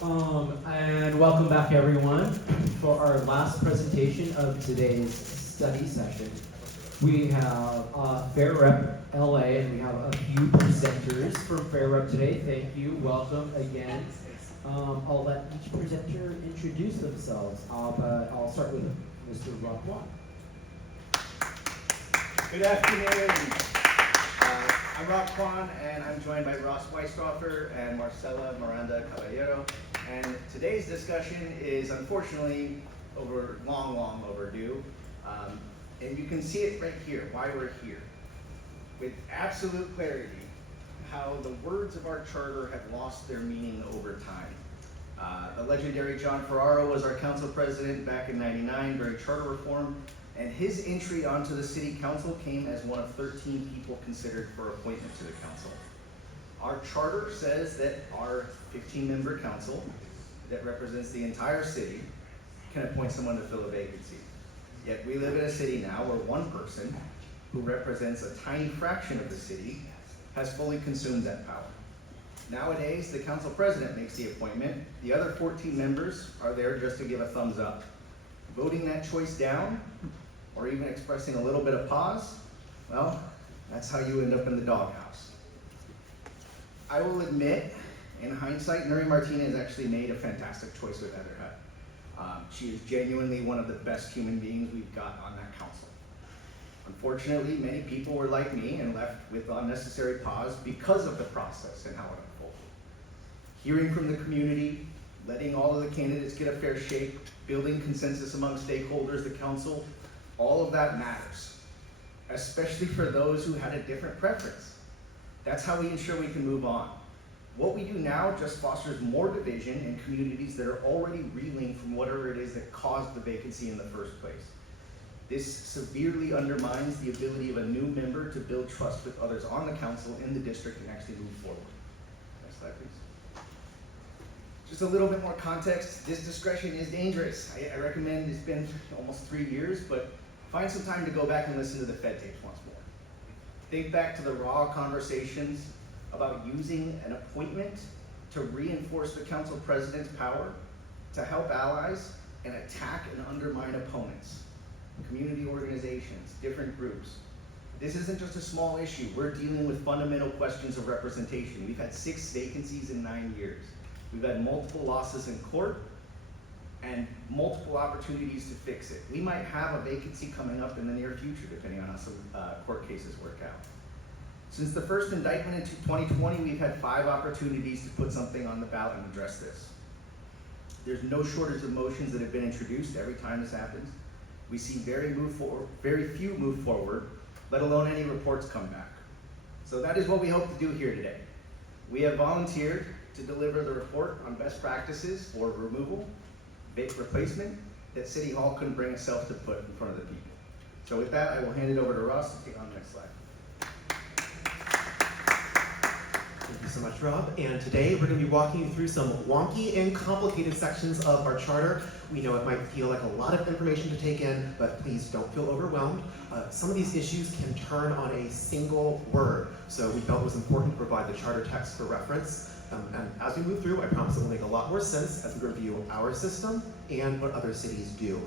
And welcome back everyone for our last presentation of today's study session. We have Fair Rep LA and we have a few presenters from Fair Rep today. Thank you, welcome again. I'll let each presenter introduce themselves. I'll start with Mr. Quan. Good afternoon. I'm Quan, and I'm joined by Weistroffer and Marcela Miranda Caballero. And today's discussion is unfortunately long overdue. And you can see it right here, why we're here. With absolute clarity, how the words of our charter have lost their meaning over time. The legendary John Ferraro was our council president back in '99 during charter reform, and his entry onto the city council came as one of 13 people considered for appointment to the council. Our charter says that our 15-member council that represents the entire city can appoint someone to fill a vacancy. Yet we live in a city now where one person who represents a tiny fraction of the city has fully consumed that power. Nowadays, the council president makes the appointment. The other 14 members are there just to give a thumbs up. Voting that choice down, or even expressing a little bit of pause, well, that's how you end up in the doghouse. I will admit, in hindsight, Mary Martinez actually made a fantastic choice with Heatherhead. She is genuinely one of the best human beings we've got on that council. Unfortunately, many people were like me and left with unnecessary pause because of the process and how it unfolded. Hearing from the community, letting all of the candidates get a fair shake, building consensus among stakeholders, the council, all of that matters, especially for those who had a different preference. That's how we ensure we can move on. What we do now just fosters more division in communities that are already reeling from whatever it is that caused the vacancy in the first place. This severely undermines the ability of a new member to build trust with others on the council, in the district, and actually move forward. Next slide, please. Just a little bit more context. This discretion is dangerous. I recommend, it's been almost 3 years, but find some time to go back and listen to the Fed tapes once more. Think back to the raw conversations about using an appointment to reinforce the council president's power to help allies and attack and undermine opponents, community organizations, different groups. This isn't just a small issue. We're dealing with fundamental questions of representation. We've had 6 vacancies in 9 years. We've had multiple losses in court and multiple opportunities to fix it. We might have a vacancy coming up in the near future, depending on how some court cases work out. Since the first indictment in 2020, we've had 5 opportunities to put something on the ballot and address this. There's no shortage of motions that have been introduced every time this happens. We see very few move forward, let alone any reports come back. So that is what we hope to do here today. We have volunteered to deliver the report on best practices for removal, replacement, that City Hall couldn't bring itself to put in front of the people. So with that, I will hand it over to Ross to take on the next slide. Thank you so much, Rob. And today we're going to be walking you through some wonky and complicated sections of our charter. We know it might feel like a lot of information to take in, but please don't feel overwhelmed. Some of these issues can turn on a single word, so we felt it was important to provide the charter text for reference. And as we move through, I promise it will make a lot more sense as we review our system and what other cities do.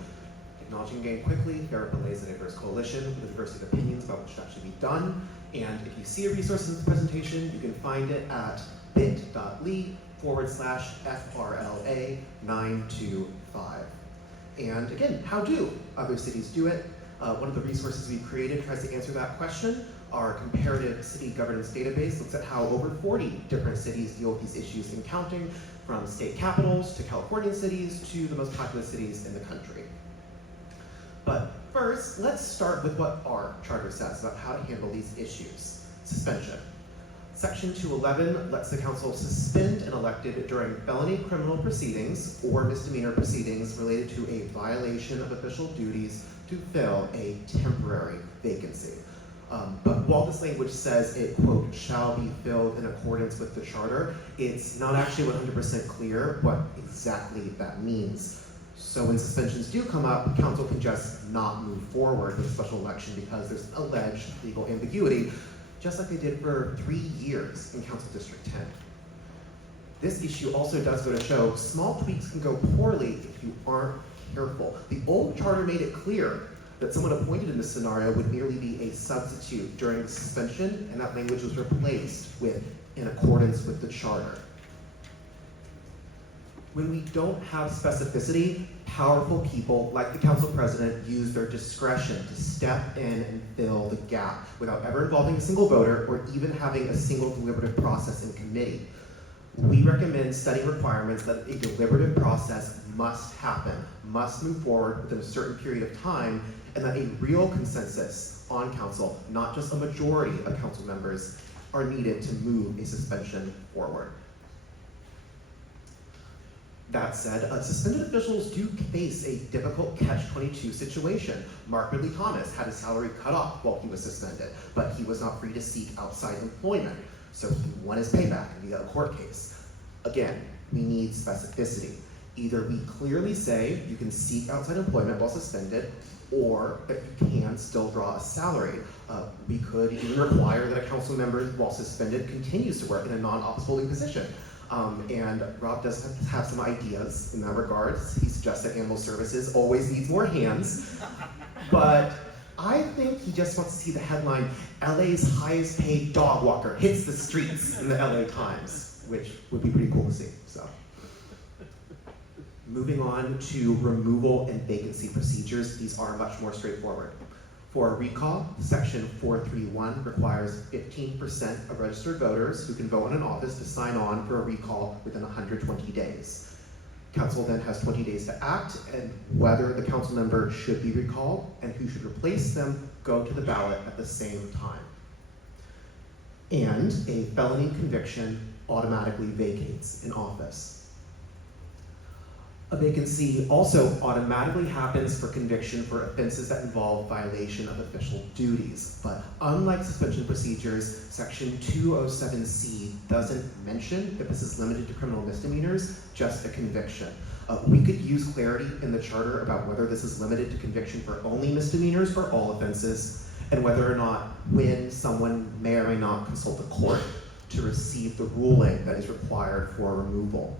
Acknowledging again quickly, Fair Rep is a diverse coalition with a diversity of opinions about what should actually be done. And if you see a resource in this presentation, you can find it at bit.ly/FRLA925. And again, how do other cities do it? One of the resources we've created tries to answer that question. Our Comparative City Governance Database looks at how over 40 different cities deal with these issues in counting, from state capitals to Californian cities to the most populous cities in the country. But first, let's start with what our charter says about how to handle these issues. Suspension. Section 211 lets the council suspend an elected during felony criminal proceedings or misdemeanor proceedings related to a violation of official duties to fill a temporary vacancy. But while this language says it, quote, shall be filled in accordance with the charter, it's not actually 100% clear what exactly that means. So when suspensions do come up, council can just not move forward with a special election because there's alleged legal ambiguity, just like they did for 3 years in Council District 10. This issue also does go to show small tweaks can go poorly if you aren't careful. The old charter made it clear that someone appointed in this scenario would merely be a substitute during the suspension, and that language was replaced with in accordance with the charter. When we don't have specificity, powerful people like the council president use their discretion to step in and fill the gap without ever involving a single voter or even having a single deliberative process in committee. We recommend studying requirements that a deliberative process must happen, must move forward within a certain period of time, and that a real consensus on council, not just a majority of council members, are needed to move a suspension forward. That said, suspended officials do face a difficult catch-22 situation. Comm'r Thomas had his salary cut off while he was suspended, but he was not free to seek outside employment, so he won his payback via a court case. Again, we need specificity. Either we clearly say you can seek outside employment while suspended, or that you can still draw a salary. We could even require that a council member, while suspended, continues to work in a non-office holding position. And Rob does have some ideas in that regard. He suggests that animal services always needs more hands. But I think he just wants to see the headline, LA's highest paid dog walker hits the streets in the LA Times, which would be pretty cool to see. So, moving on to removal and vacancy procedures, these are much more straightforward. For a recall, section 431 requires 15% of registered voters who can vote in an office to sign on for a recall within 120 days. Council then has 20 days to act, and whether the council member should be recalled and who should replace them go to the ballot at the same time. And a felony conviction automatically vacates an office. A vacancy also automatically happens for conviction for offenses that involve violation of official duties. But unlike suspension procedures, section 207C doesn't mention that this is limited to criminal misdemeanors, just a conviction. We could use clarity in the charter about whether this is limited to conviction for only misdemeanors or all offenses, and whether or not when someone may or may not consult the court to receive the ruling that is required for removal.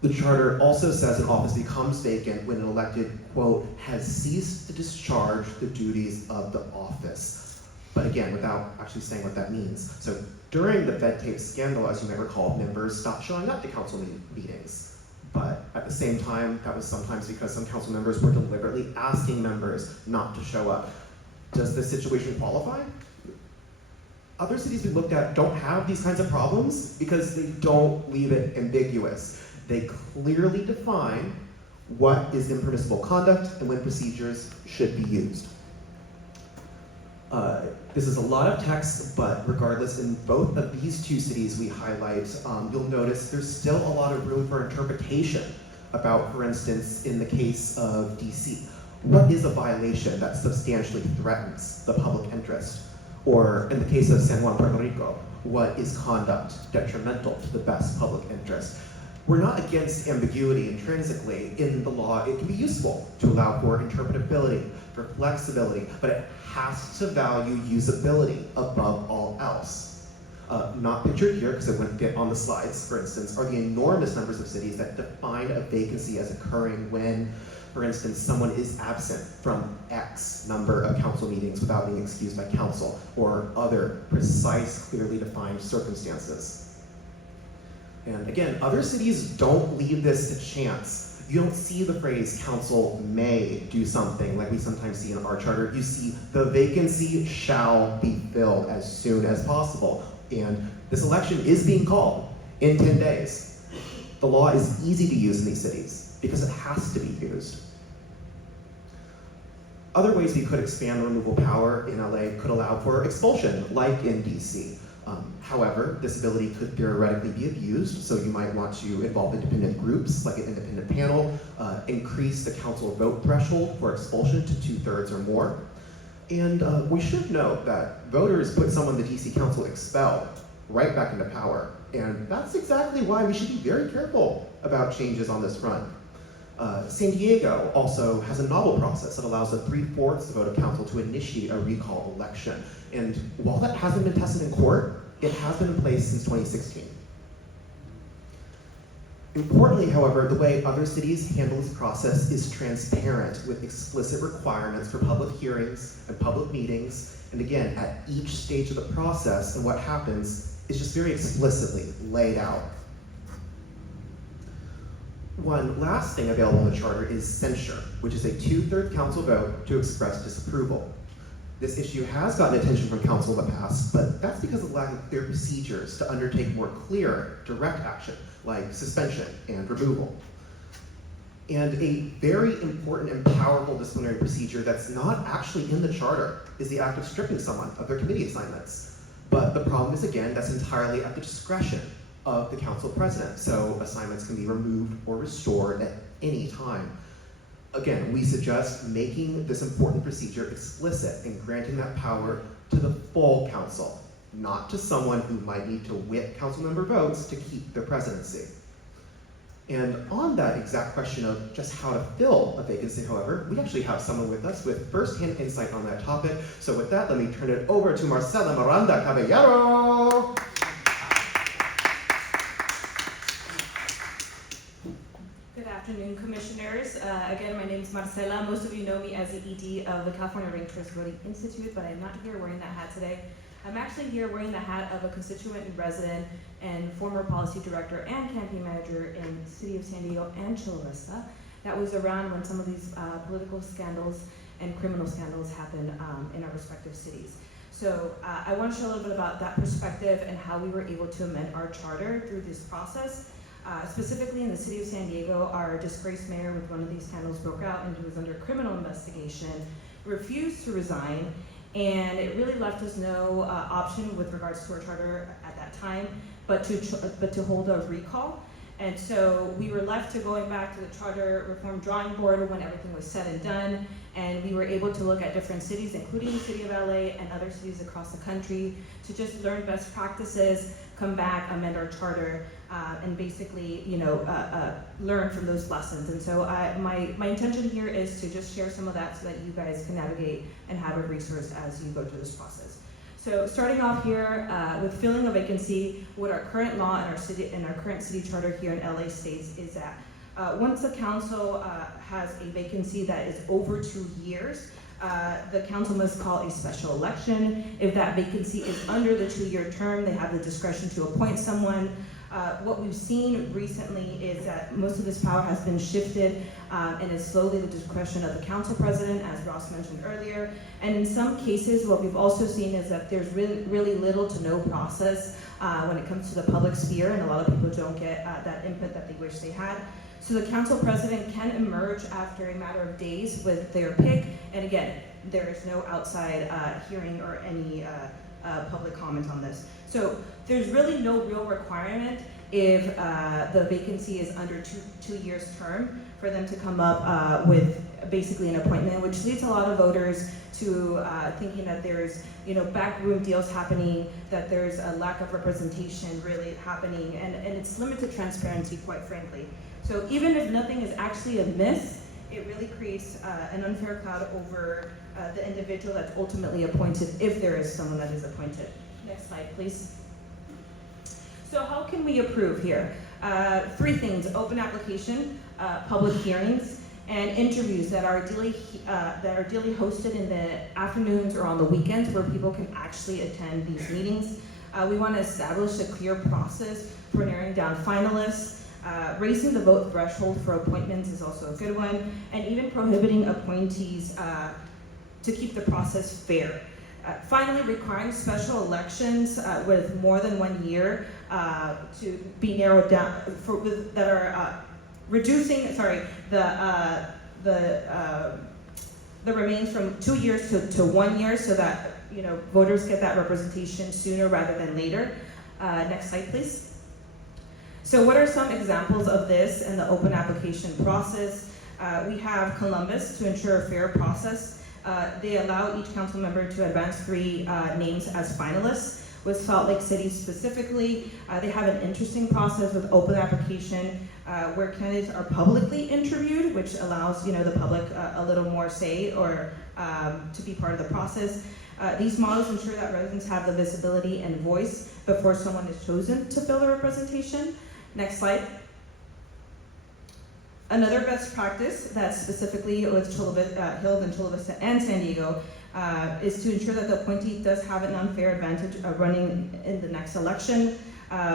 The charter also says an office becomes vacant when an elected, quote, has ceased to discharge the duties of the office. But again, without actually saying what that means. So during the bed tape scandal, as you may recall, members stopped showing up to council meetings. But at the same time, that was sometimes because some council members were deliberately asking members not to show up. Does this situation qualify? Other cities we looked at don't have these kinds of problems because they don't leave it ambiguous. They clearly define what is impermissible conduct and when procedures should be used. This is a lot of text, but regardless, in both of these two cities we highlight, you'll notice there's still a lot of room for interpretation about, for instance, in the case of DC, what is a violation that substantially threatens the public interest? Or in the case of San Juan, Puerto Rico, what is conduct detrimental to the best public interest? We're not against ambiguity intrinsically in the law. It can be useful to allow for interpretability, for flexibility, but it has to value usability above all else. Not pictured here, because it wouldn't get on the slides, for instance, are the enormous numbers of cities that define a vacancy as occurring when, for instance, someone is absent from X number of council meetings without being excused by council, or other precise, clearly defined circumstances. And again, other cities don't leave this to chance. You don't see the phrase council may do something like we sometimes see in our charter. You see the vacancy shall be filled as soon as possible. And this election is being called in 10 days. The law is easy to use in these cities because it has to be used. Other ways we could expand removal power in LA could allow for expulsion, like in DC. However, this ability could theoretically be abused, so you might want to involve independent groups, like an independent panel, increase the council vote threshold for expulsion to 2/3 or more. And we should note that voters put someone the DC Council expelled right back into power. And that's exactly why we should be very careful about changes on this front. San Diego also has a novel process that allows a 3/4 vote of council to initiate a recall election. And while that hasn't been tested in court, it has been in place since 2016. Importantly, however, the way other cities handle this process is transparent with explicit requirements for public hearings and public meetings. And again, at each stage of the process, and what happens is just very explicitly laid out. One last thing available in the charter is censure, which is a 2/3 council vote to express disapproval. This issue has gotten attention from council in the past, but that's because of lack of clear procedures to undertake more clear, direct action, like suspension and removal. And a very important and powerful disciplinary procedure that's not actually in the charter is the act of stripping someone of their committee assignments. But the problem is, again, that's entirely at the discretion of the council president, so assignments can be removed or restored at any time. Again, we suggest making this important procedure explicit and granting that power to the full council, not to someone who might need to whip council member votes to keep their presidency. And on that exact question of just how to fill a vacancy, however, we actually have someone with us with first-hand insight on that topic. So with that, let me turn it over to Marcela Miranda Caballero. Good afternoon, commissioners. Again, my name is Marcela. Most of you know me as the ED of the California Ranked Choice Voting Institute, but I'm not here wearing that hat today. I'm actually here wearing the hat of a constituent and resident and former policy director and campaign manager in the city of San Diego and Chula Vista. That was around when some of these political scandals and criminal scandals happened in our respective cities. So I want to share a little bit about that perspective and how we were able to amend our charter through this process. Specifically in the city of San Diego, our disgraced mayor with one of these scandals broke out and he was under criminal investigation, refused to resign, and it really left us no option with regards to our charter at that time, but to hold a recall. And so we were left to going back to the charter reform drawing board when everything was said and done, and we were able to look at different cities, including the city of LA and other cities across the country, to just learn best practices, come back, amend our charter, and basically, learn from those lessons. And so my intention here is to just share some of that so that you guys can navigate and have a resource as you go through this process. So starting off here with filling a vacancy, what our current law and our current city charter here in LA states is that once the council has a vacancy that is over 2 years, the council must call a special election. If that vacancy is under the 2-year term, they have the discretion to appoint someone. What we've seen recently is that most of this power has been shifted and is slowly the discretion of the council president, as Ross mentioned earlier. And in some cases, what we've also seen is that there's really little to no process when it comes to the public sphere, and a lot of people don't get that input that they wish they had. So the council president can emerge after a matter of days with their pick, and again, there is no outside hearing or any public comment on this. So there's really no real requirement if the vacancy is under two years term for them to come up with basically an appointment, which leads a lot of voters to thinking that there's backroom deals happening, that there's a lack of representation really happening, and it's limited transparency, quite frankly. So even if nothing is actually amiss, it really creates an unfair cloud over the individual that's ultimately appointed, if there is someone that is appointed. Next slide, please. So how can we approve here? 3 things: open application, public hearings, and interviews that are ideally hosted in the afternoons or on the weekends where people can actually attend these meetings. We want to establish a clear process for narrowing down finalists. Raising the vote threshold for appointments is also a good one, and even prohibiting appointees to keep the process fair. Finally, requiring special elections with more than 1 year to be narrowed down that are reducing the remains from 2 years to 1 year, so that voters get that representation sooner rather than later. Next slide, please. So what are some examples of this in the open application process? We have Columbus to ensure a fair process. They allow each council member to advance 3 names as finalists. With Salt Lake City specifically, they have an interesting process with open application where candidates are publicly interviewed, which allows the public a little more say or to be part of the process. These models ensure that residents have the visibility and voice before someone is chosen to fill the representation. Next slide. Another best practice that specifically was held in Chula Vista and San Diego is to ensure that the appointee does have an unfair advantage of running in the next election.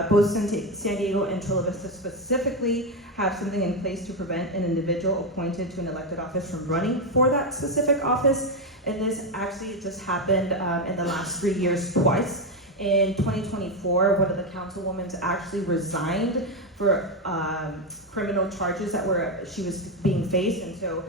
Both San Diego and Chula Vista specifically have something in place to prevent an individual appointed to an elected office from running for that specific office. And this actually just happened in the last 3 years twice. In 2024, one of the councilwomen actually resigned for criminal charges that she was being faced, and so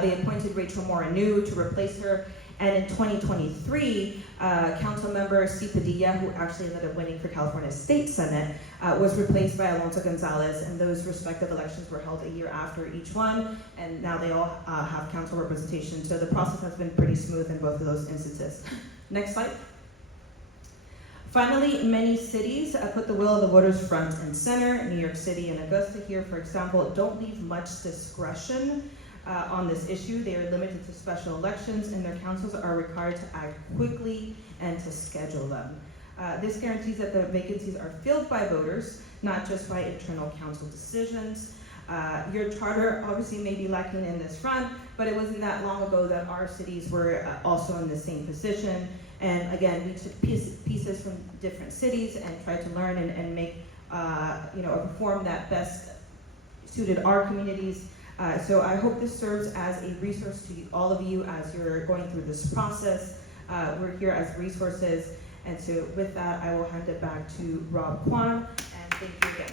they appointed Rachel Moore anew to replace her. And in 2023, Councilmember C. Padilla, who actually ended up winning for California State Senate, was replaced by Alonso Gonzalez, and those respective elections were held a year after each one, and now they all have council representation. So the process has been pretty smooth in both of those instances. Next slide. Finally, many cities put the will of the voters front and center. New York City and Augusta here, for example, don't leave much discretion on this issue. They are limited to special elections, and their councils are required to act quickly and to schedule them. This guarantees that the vacancies are filled by voters, not just by internal council decisions. Your charter obviously may be lacking in this front, but it wasn't that long ago that our cities were also in the same position. And again, we took pieces from different cities and tried to learn and make a reform that best suited our communities. So I hope this serves as a resource to all of you as you're going through this process. We're here as resources. And so with that, I will hand it back to Rob Quan, and thank you again.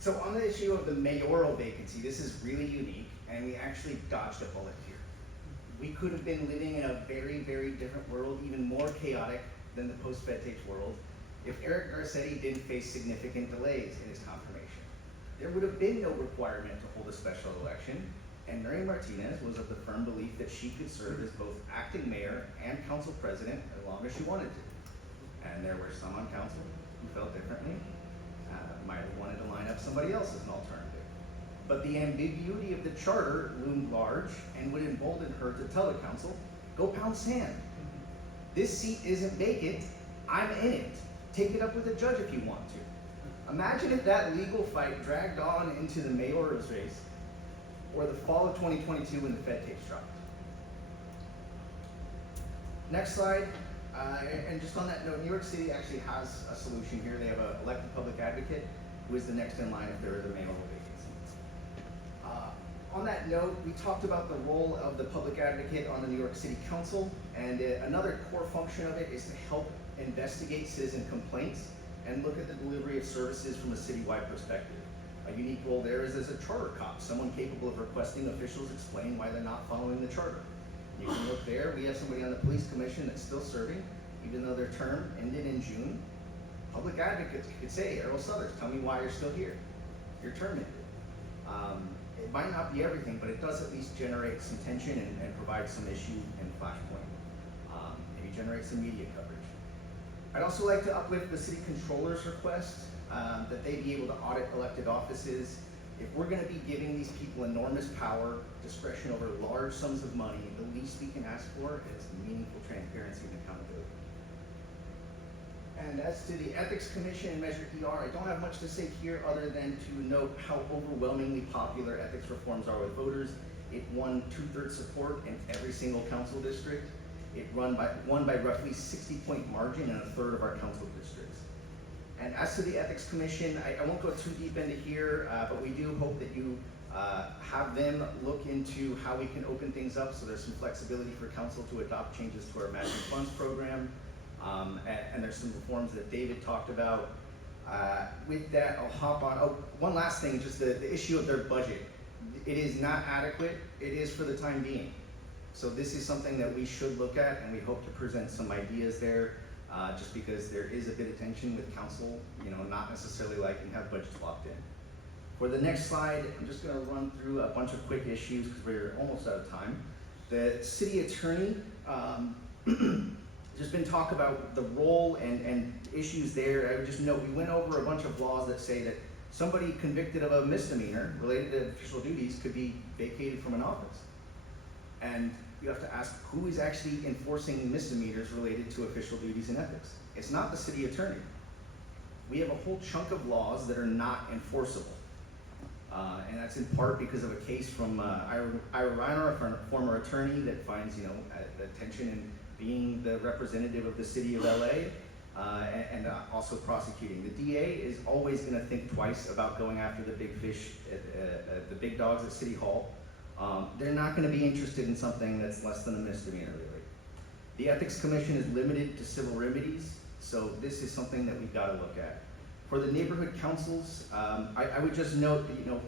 So on the issue of the mayoral vacancy, this is really unique, and we actually dodged a bullet here. We could have been living in a very, very different world, even more chaotic than the post-Fed-Tapes world, if Eric Garcetti didn't face significant delays in his confirmation. There would have been no requirement to hold a special election, and Mary Martinez was of the firm belief that she could serve as both acting mayor and council president as long as she wanted to. And there were some on council who felt differently. Might have wanted to line up somebody else as an alternative. But the ambiguity of the charter loomed large and would embolden her to tell the council, go pound sand. This seat isn't vacant, I'm in it. Take it up with the judge if you want to. Imagine if that legal fight dragged on into the mayor's race or the fall of 2022 when the Fed tapes dropped. Next slide. And just on that note, New York City actually has a solution here. They have an elected public advocate who is the next in line if there is a mayoral vacancy. On that note, we talked about the role of the public advocate on the New York City Council, and another core function of it is to help investigate citizen complaints and look at the delivery of services from a citywide perspective. A unique role there is as a charter cop, someone capable of requesting officials explain why they're not following the charter. You can look there, we have somebody on the police commission that's still serving, even though their term ended in June. Public advocates could say, Errol Southers, tell me why you're still here. Your term ended. It might not be everything, but it does at least generate some tension and provide some issue and flashpoint. Maybe generate some media coverage. I'd also like to uplift the city controller's request that they be able to audit elected offices. If we're going to be giving these people enormous power, discretion over large sums of money, the least we can ask for is meaningful transparency and accountability. And as to the Ethics Commission and Measure ER, I don't have much to say here other than to note how overwhelmingly popular ethics reforms are with voters. It won 2/3 support in every single council district. It won by roughly 60-point margin in 1/3 of our council districts. And as to the Ethics Commission, I won't go too deep into here, but we do hope that you have them look into how we can open things up so there's some flexibility for council to adopt changes to our matching funds program. And there's some reforms that David talked about. With that, I'll hop on. Oh, one last thing, just the issue of their budget. It is not adequate. It is for the time being. So this is something that we should look at, and we hope to present some ideas there. Just because there is a bit of tension with council, not necessarily liking to have budgets locked in. For the next slide, I'm just going to run through a bunch of quick issues because we're almost out of time. The city attorney, there's been talk about the role and issues there. I would just note we went over a bunch of laws that say that Somebody convicted of a misdemeanor related to official duties could be vacated from an office. And you have to ask, who is actually enforcing misdemeanors related to official duties and ethics? It's not the city attorney. We have a whole chunk of laws that are not enforceable. And that's in part because of a case from Ira Reiner, a former attorney that finds, attention in being the representative of the city of LA, and also prosecuting. The DA is always going to think twice about going after the big fish, the big dogs at City Hall. They're not going to be interested in something that's less than a misdemeanor, really. The Ethics Commission is limited to civil remedies, so this is something that we've got to look at. For the neighborhood councils, I would just note that,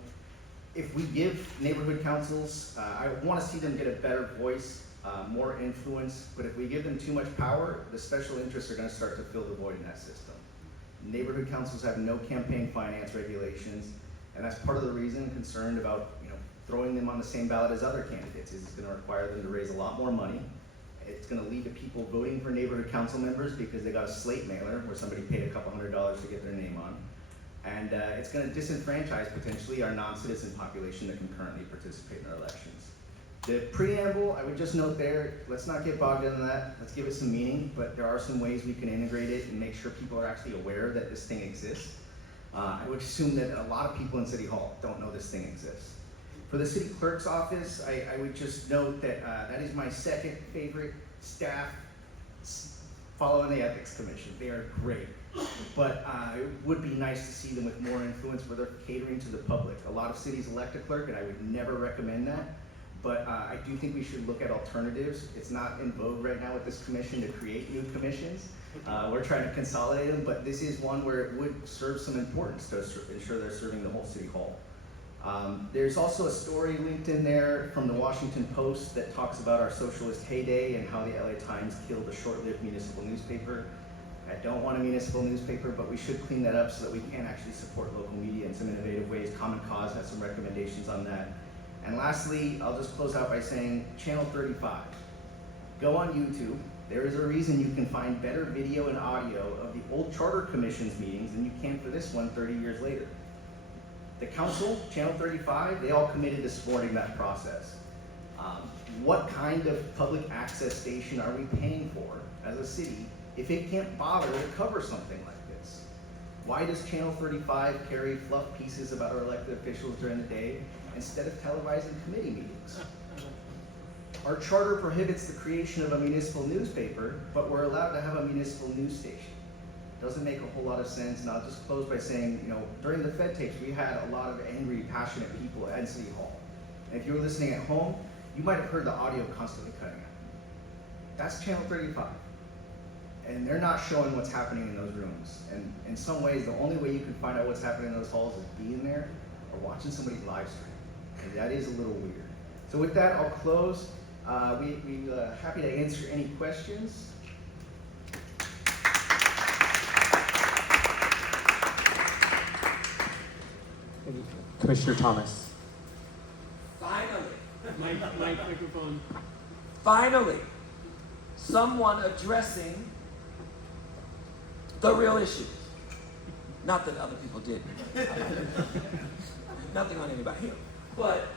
if we give neighborhood councils, I want to see them get a better voice, more influence, but if we give them too much power, the special interests are going to start to fill the void in that system. Neighborhood councils have no campaign finance regulations, and that's part of the reason I'm concerned about, throwing them on the same ballot as other candidates. It's going to require them to raise a lot more money. It's going to lead to people voting for neighborhood council members because they got a slate mailer where somebody paid a couple $100s to get their name on. And it's going to disenfranchise potentially our non-citizen population that can currently participate in our elections. The preamble, I would just note there, let's not get bogged down in that. Let's give it some meaning, but there are some ways we can integrate it and make sure people are actually aware that this thing exists. I would assume that a lot of people in City Hall don't know this thing exists. For the city clerk's office, I would just note that that is my second favorite staff following the Ethics Commission. They are great, but it would be nice to see them with more influence where they're catering to the public. A lot of cities elect a clerk, and I would never recommend that, but I do think we should look at alternatives. It's not in vogue right now with this commission to create new commissions. We're trying to consolidate them, but this is one where it would serve some importance to ensure they're serving the whole City Hall. There's also a story linked in there from the Washington Post that talks about our socialist heyday and how the LA Times killed a short-lived municipal newspaper. I don't want a municipal newspaper, but we should clean that up so that we can actually support local media in some innovative ways. Common Cause has some recommendations on that. And lastly, I'll just close out by saying Channel 35. Go on YouTube. There is a reason you can find better video and audio of the old Charter Commission's meetings than you can for this one 30 years later. The council, Channel 35, they all committed to supporting that process. What kind of public access station are we paying for as a city if it can't bother to cover something like this? Why does Channel 35 carry fluff pieces about our elected officials during the day instead of televising committee meetings? Our charter prohibits the creation of a municipal newspaper, but we're allowed to have a municipal news station. Doesn't make a whole lot of sense, and I'll just close by saying, during the Fed tapes, we had a lot of angry, passionate people at City Hall. And if you were listening at home, you might have heard the audio constantly cutting out. That's Channel 35. And they're not showing what's happening in those rooms. And in some ways, the only way you can find out what's happening in those halls is being there or watching somebody's live stream. And that is a little weird. So with that, I'll close. We're happy to answer any questions. Commissioner Thomas. Finally, microphone. Finally, someone addressing the real issues. Not that other people didn't. Nothing on anybody here. But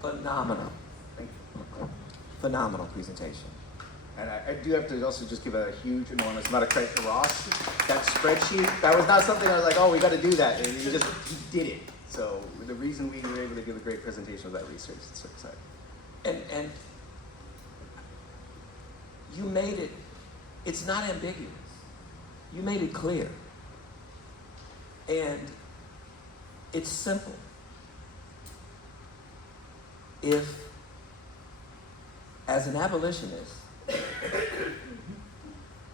phenomenal. Phenomenal presentation. And I do have to also just give a huge, enormous amount of credit to Ross. That spreadsheet, that was not something I was like, oh, we got to do that. And he did it. So the reason we were able to give a great presentation was that research. It's so exciting. And you made it, it's not ambiguous. You made it clear. And it's simple. If, as an abolitionist,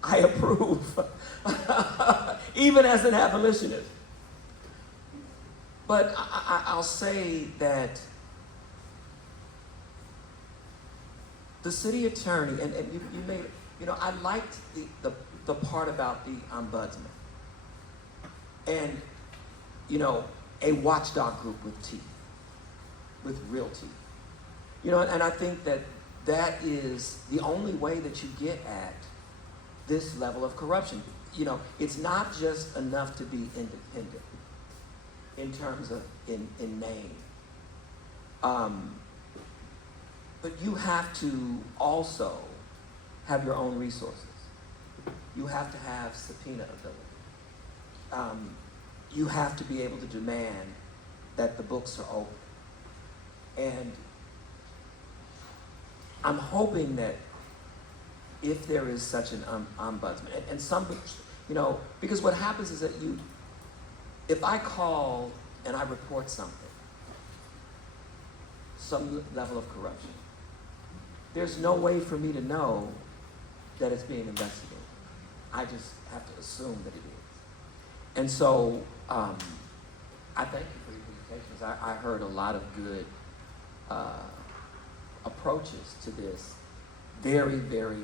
I approve, even as an abolitionist. But I'll say that the city attorney, and you made, I liked the part about the ombudsman. And, a watchdog group with teeth, with real teeth. And I think that is the only way that you get at this level of corruption. You know, it's not just enough to be independent in terms of in name. But you have to also have your own resources. You have to have subpoena ability. You have to be able to demand that the books are open. And I'm hoping that if there is such an ombudsman, and some, you know, because what happens is that if I call and I report something, some level of corruption, there's no way for me to know that it's being investigated. I just have to assume that it is. And so, I thank you for your presentations. I heard a lot of good approaches to this very, very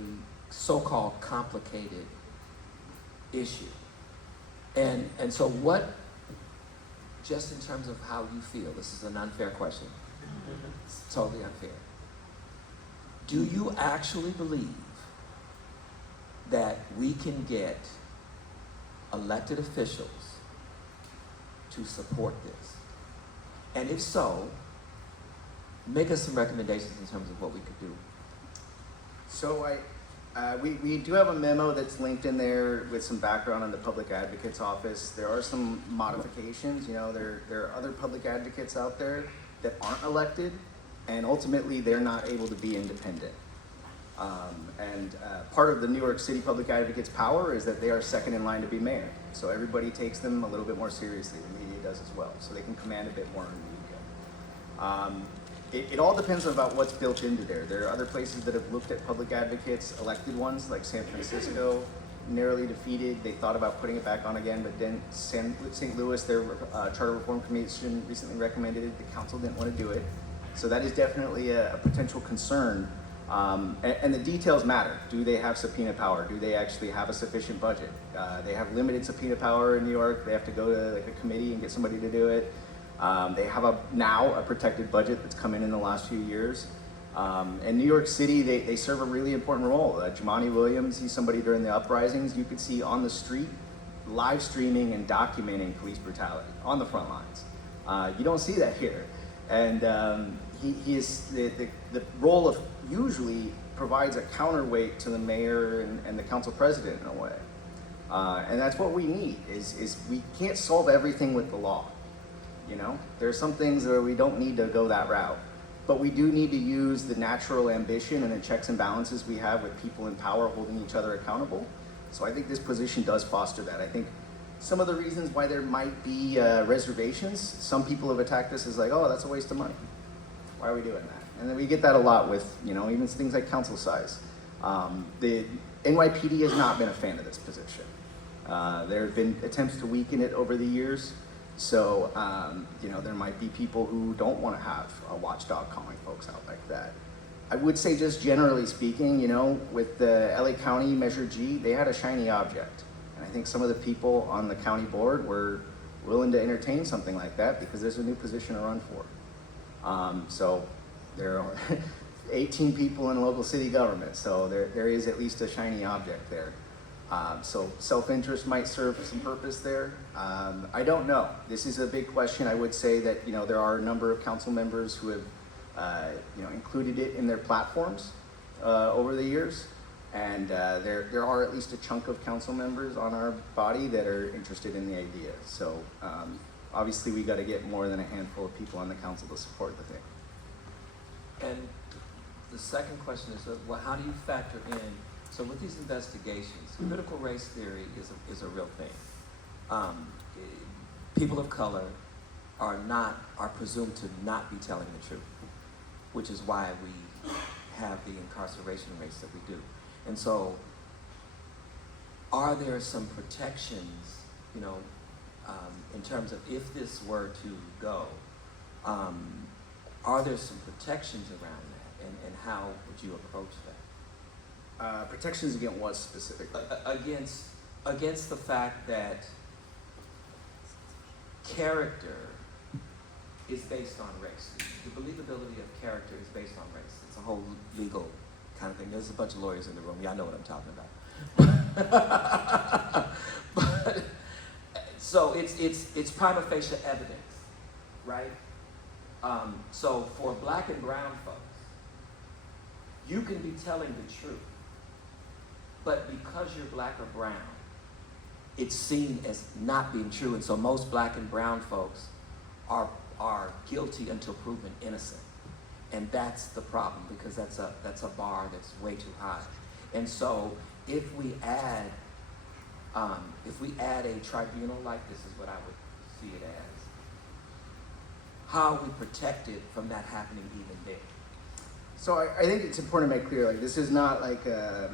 so-called complicated issue. And so what, just in terms of how you feel, this is an unfair question, it's totally unfair. Do you actually believe that we can get elected officials to support this? And if so, make us some recommendations in terms of what we could do. So we do have a memo that's linked in there with some background on the public advocate's office. There are some modifications. You know, there are other public advocates out there that aren't elected, and ultimately they're not able to be independent. Part of the New York City public advocate's power is that they are second in line to be mayor. So everybody takes them a little bit more seriously. The media does as well. So they can command a bit more in the media. It all depends on about what's built into there. There are other places that have looked at public advocates, elected ones, like San Francisco, narrowly defeated. They thought about putting it back on again, but then St. Louis, their Charter Reform Commission recently recommended it. The council didn't want to do it. So that is definitely a potential concern. And the details matter. Do they have subpoena power? Do they actually have a sufficient budget? They have limited subpoena power in New York. They have to go to like a committee and get somebody to do it. They have now a protected budget that's come in the last few years. In New York City, they serve a really important role. Jumaane Williams, he's somebody during the uprisings you could see on the street, live streaming and documenting police brutality on the front lines. You don't see that here. And he is the role of usually provides a counterweight to the mayor and the council president in a way. And that's what we need is we can't solve everything with the law. You know, there are some things where we don't need to go that route, but we do need to use the natural ambition and the checks and balances we have with people in power holding each other accountable. So I think this position does foster that. I think some of the reasons why there might be reservations, some people have attacked this as like, oh, that's a waste of money. Why are we doing that? And then we get that a lot with, you know, even things like council size. The NYPD has not been a fan of this position. There have been attempts to weaken it over the years. So, you know, there might be people who don't want to have a watchdog calling folks out like that. I would say just generally speaking, you know, with the LA County Measure G, they had a shiny object. And I think some of the people on the county board were willing to entertain something like that because there's a new position to run for. So there are 18 people in local city government, so there is at least a shiny object there. So self-interest might serve some purpose there. I don't know. This is a big question. I would say that, you know, there are a number of council members who have, you know, included it in their platforms over the years. And there are at least a chunk of council members on our body that are interested in the idea. So obviously we got to get more than a handful of people on the council to support the thing. And the second question is, well, how do you factor in, so with these investigations, critical race theory is a real thing. People of color are presumed to not be telling the truth, which is why we have the incarceration rates that we do. And so, are there some protections, you know, in terms of if this were to go, are there some protections around that, and how would you approach that? Protections against what specifically? Against the fact that character is based on race. The believability of character is based on race. It's a whole legal kind of thing. There's a bunch of lawyers in the room. Y'all know what I'm talking about. But, so it's prima facie evidence, right? So for black and brown folks, you can be telling the truth, but because you're black or brown, it's seen as not being true, and so most black and brown folks are guilty until proven innocent, and that's the problem, because that's a bar that's way too high. And so if we add a tribunal, like this is what I would see it as, how are we protected from that happening even there? So I think it's important to make clear, like, this is not like the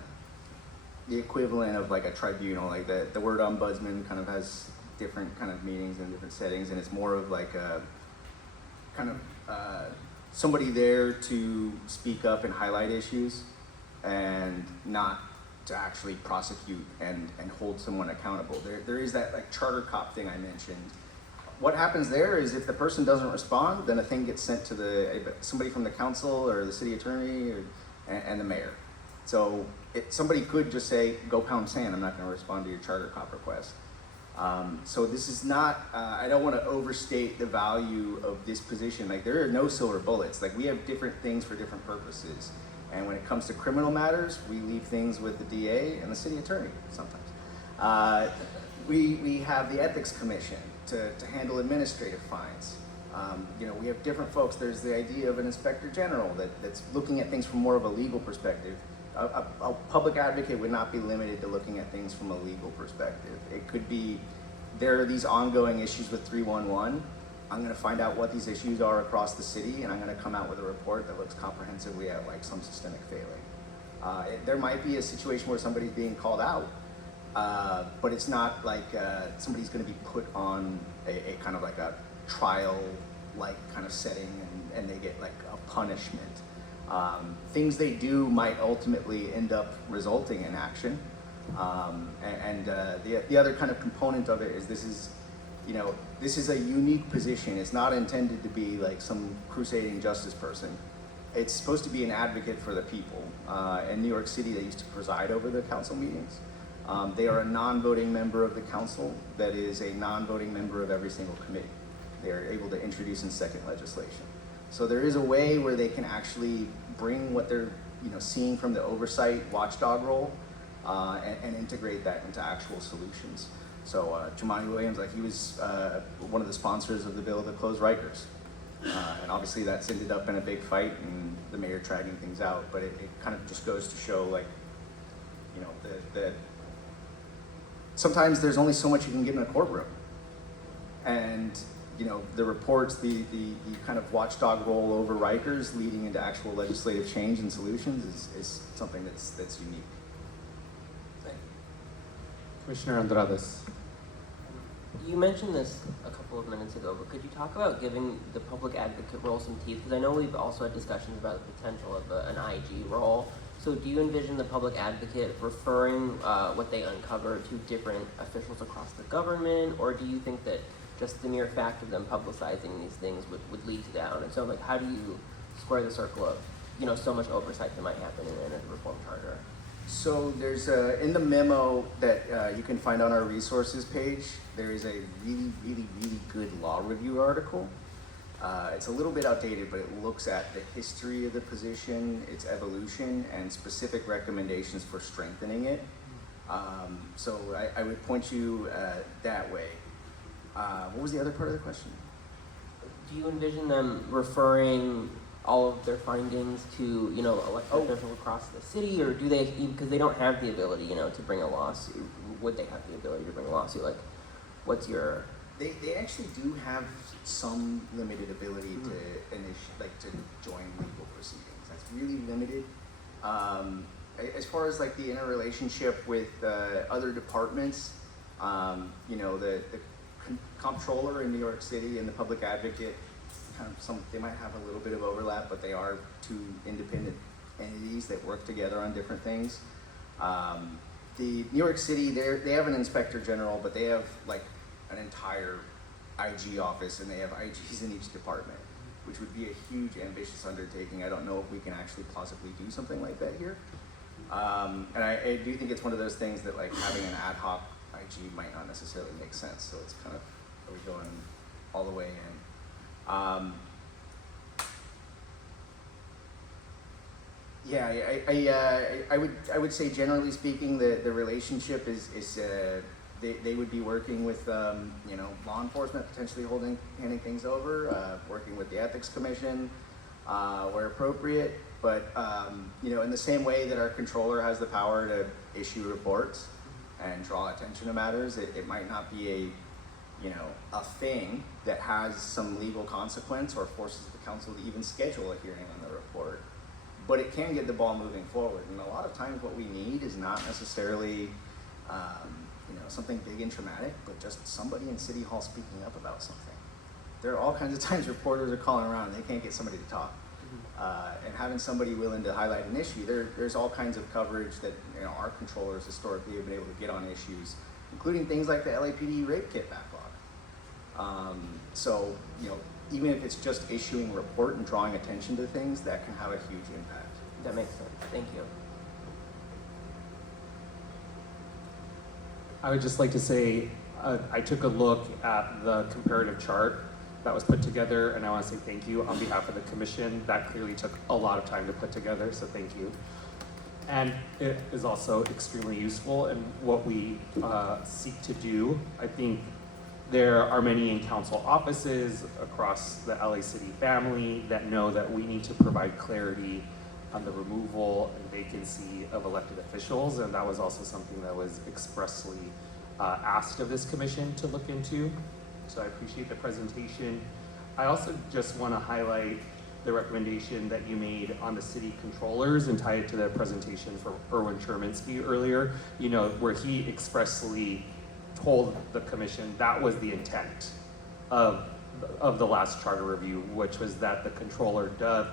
equivalent of like a tribunal. Like the word ombudsman kind of has different kind of meanings in different settings, and it's more of like a kind of somebody there to speak up and highlight issues, and not to actually prosecute and hold someone accountable. There is that like charter cop thing I mentioned. What happens there is if the person doesn't respond, then a thing gets sent to somebody from the council or the city attorney and the mayor. So somebody could just say, go pound sand, I'm not gonna respond to your charter cop request. So this is not, I don't wanna overstate the value of this position. Like, there are no silver bullets. Like, we have different things for different purposes. And when it comes to criminal matters, we leave things with the DA and the city attorney sometimes. We have the ethics commission to handle administrative fines. You know, we have different folks. There's the idea of an inspector general that's looking at things from more of a legal perspective. A public advocate would not be limited to looking at things from a legal perspective. It could be, there are these ongoing issues with 311. I'm gonna find out what these issues are across the city, and I'm gonna come out with a report that looks comprehensively at like some systemic failing. There might be a situation where somebody's being called out, but it's not like somebody's gonna be put on a kind of like a trial-like kind of setting, and they get like a punishment. Things they do might ultimately end up resulting in action. The other kind of component of it is this is a unique position. It's not intended to be like some crusading justice person. It's supposed to be an advocate for the people. In New York City, they used to preside over the council meetings. They are a non-voting member of the council that is a non-voting member of every single committee. They are able to introduce and second legislation. So there is a way where they can actually bring what they're seeing from the oversight watchdog role and integrate that into actual solutions. So Jumaane Williams, like, he was one of the sponsors of the bill that closed Rikers. And obviously that's ended up in a big fight and the mayor dragging things out, but it kind of just goes to show, like, that sometimes there's only so much you can get in a courtroom. And the reports, the kind of watchdog role over Rikers leading into actual legislative change and solutions is something that's unique. Thank you. Commissioner Andrades. You mentioned this a couple of minutes ago, but could you talk about giving the public advocate role some teeth? Because I know we've also had discussions about the potential of an IG role. So do you envision the public advocate referring what they uncover to different officials across the government, or do you think that just the mere fact of them publicizing these things would lead to that? And so, like, how do you square the circle of, so much oversight that might happen in a reform charter? So there's in the memo that you can find on our resources page, there is a really, really, really good law review article. It's a little bit outdated, but it looks at the history of the position, its evolution, and specific recommendations for strengthening it. So I would point you that way. What was the other part of the question? Do you envision them referring all of their findings to, elected officials across the city, or do they, because they don't have the ability, to bring a lawsuit, would they have the ability to bring a lawsuit? Like, what's your... They actually do have some limited ability to join legal proceedings. That's really limited. As far as like the interrelationship with other departments, the comptroller in New York City and the public advocate, they might have a little bit of overlap, but they are two independent entities that work together on different things. The New York City, they have an inspector general, but they have like an entire IG office, and they have IGs in each department, which would be a huge, ambitious undertaking. I don't know if we can actually plausibly do something like that here. And I do think it's one of those things that like having an ad hoc IG might not necessarily make sense. So it's kind of, are we going all the way in? Yeah, I would say generally speaking, the relationship is they would be working with you know, law enforcement, potentially handing things over, working with the ethics commission where appropriate. But you know, in the same way that our controller has the power to issue reports and draw attention to matters, it might not be a thing that has some legal consequence or forces the council to even schedule a hearing on the report. But it can get the ball moving forward. And a lot of times what we need is not necessarily you know, something big and traumatic, but just somebody in City Hall speaking up about something. There are all kinds of times reporters are calling around and they can't get somebody to talk. And having somebody willing to highlight an issue, there's all kinds of coverage that, you know, our controllers historically have been able to get on issues, including things like the LAPD rape kit backlog. So, you know, even if it's just issuing a report and drawing attention to things, that can have a huge impact. That makes sense. Thank you. I would just like to say, I took a look at the comparative chart that was put together, and I want to say thank you on behalf of the commission. That clearly took a lot of time to put together, so thank you. And it is also extremely useful in what we seek to do. I think there are many in council offices across the LA City family that know that we need to provide clarity on the removal and vacancy of elected officials, and that was also something that was expressly asked of this commission to look into. So I appreciate the presentation. I also just want to highlight the recommendation that you made on the city controllers and tie it to the presentation for Erwin Shermansky earlier, you know, where he expressly told the commission that was the intent of the last charter review, which was that the controller does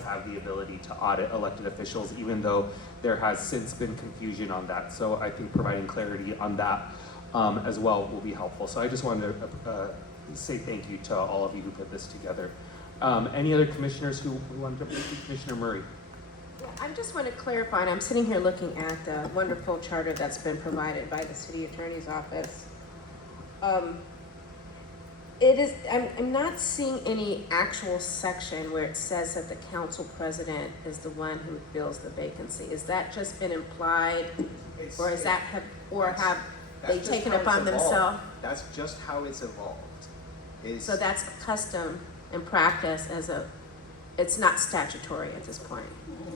have the ability to audit elected officials, even though there has since been confusion on that. So I think providing clarity on that as well will be helpful. So I just wanted to say thank you to all of you who put this together. Any other commissioners who want to jump in? Commissioner Murray. Yeah, I just want to clarify, and I'm sitting here looking at the wonderful charter that's been provided by the city attorney's office. I'm not seeing any actual section where it says that the council president is the one who fills the vacancy. Is that just been implied, or is that have they taken it upon themselves? That's just how it's evolved. So that's custom and practice it's not statutory at this point.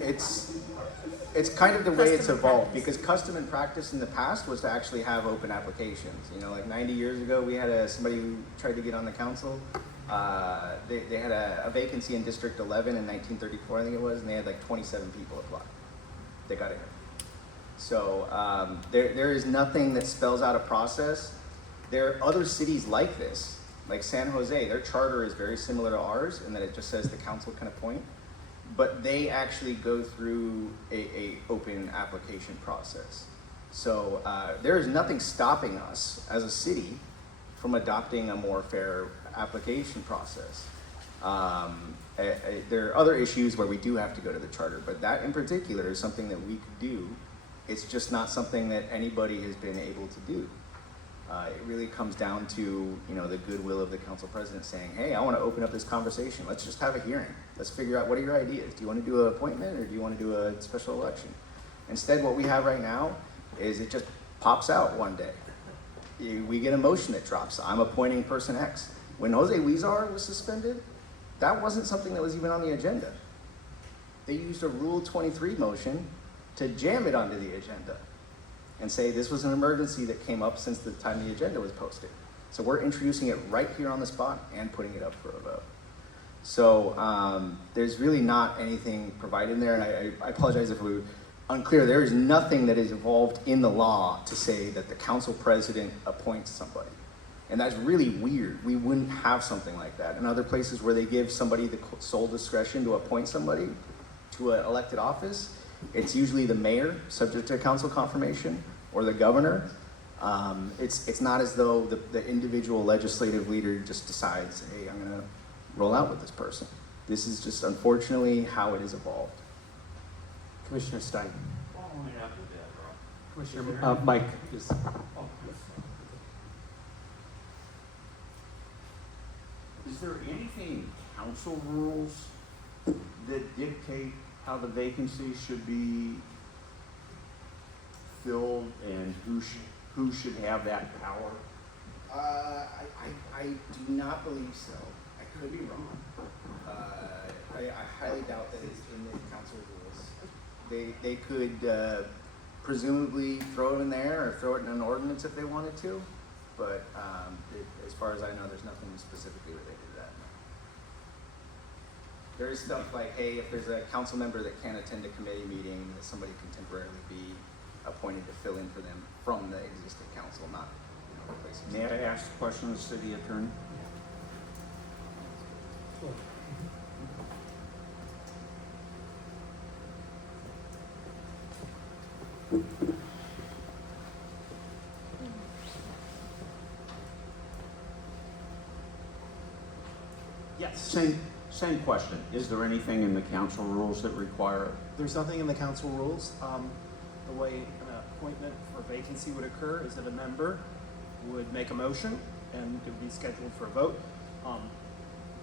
It's kind of the way it's Custom and evolved, practice. because custom and practice in the past was to actually have open applications. You know, like 90 years ago, we had somebody who tried to get on the council. They had a vacancy in District 11 in 1934, I think it was, and they had like 27 people apply. They got in. So there is nothing that spells out a process. There are other cities like this, like San Jose. Their charter is very similar to ours in that it just says the council can appoint. But they actually go through a open application process. So there is nothing stopping us as a city from adopting a more fair application process. There are other issues where we do have to go to the charter, but that in particular is something that we could do. It's just not something that anybody has been able to do. It really comes down to, you know, the goodwill of the council president saying, hey, I want to open up this conversation. Let's just have a hearing. Let's figure out, what are your ideas? Do you want to do an appointment, or do you want to do a special election? Instead, what we have right now is it just pops out one day. We get a motion that drops. I'm appointing person X. When Jose Huizar was suspended, that wasn't something that was even on the agenda. They used a Rule 23 motion to jam it onto the agenda and say this was an emergency that came up since the time the agenda was posted. So we're introducing it right here on the spot and putting it up for a vote. So there's really not anything provided in there, and I apologize if we were unclear. There is nothing that is involved in the law to say that the council president appoints somebody. And that's really weird. We wouldn't have something like that. In other places where they give somebody the sole discretion to appoint somebody to an elected office, it's usually the mayor, subject to council confirmation, or the governor. It's not as though the individual legislative leader just decides, hey, I'm gonna roll out with this person. This is just unfortunately how it has evolved. Commissioner Stein. Following up with that, Rob. Commissioner Mike is. Is there anything in council rules that dictate how the vacancy should be filled and who should have that power? I do not believe so. I could be wrong. I highly doubt that it's in the council rules. They could presumably throw it in there or throw it in an ordinance if they wanted to, but as far as I know, there's nothing specifically related to that. There is stuff like, hey, if there's a council member that can't attend a committee meeting, that somebody can temporarily be appointed to fill in for them from the existing council, not replacing. May I ask a question of the city attorney? Yes. Same question. Is there anything in the council rules that require it? There's nothing in the council rules. The way an appointment for vacancy would occur is that a member would make a motion and it would be scheduled for a vote.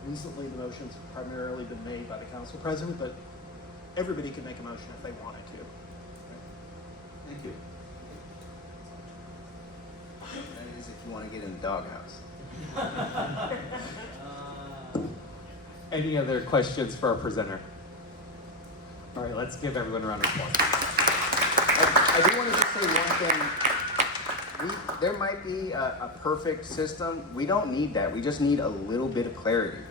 Recently, the motions have primarily been made by the council president, but everybody could make a motion if they wanted to. Thank you. That is if you want to get in the doghouse. Any other questions for our presenter? All right, let's give everyone a round of applause. I do want to just say one thing. There might be a perfect system. We don't need that. We just need a little bit of clarity.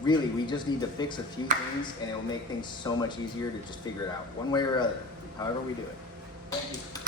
Really, we just need to fix a few things, and it will make things so much easier to just figure it out, one way or other, however we do it. Thank you.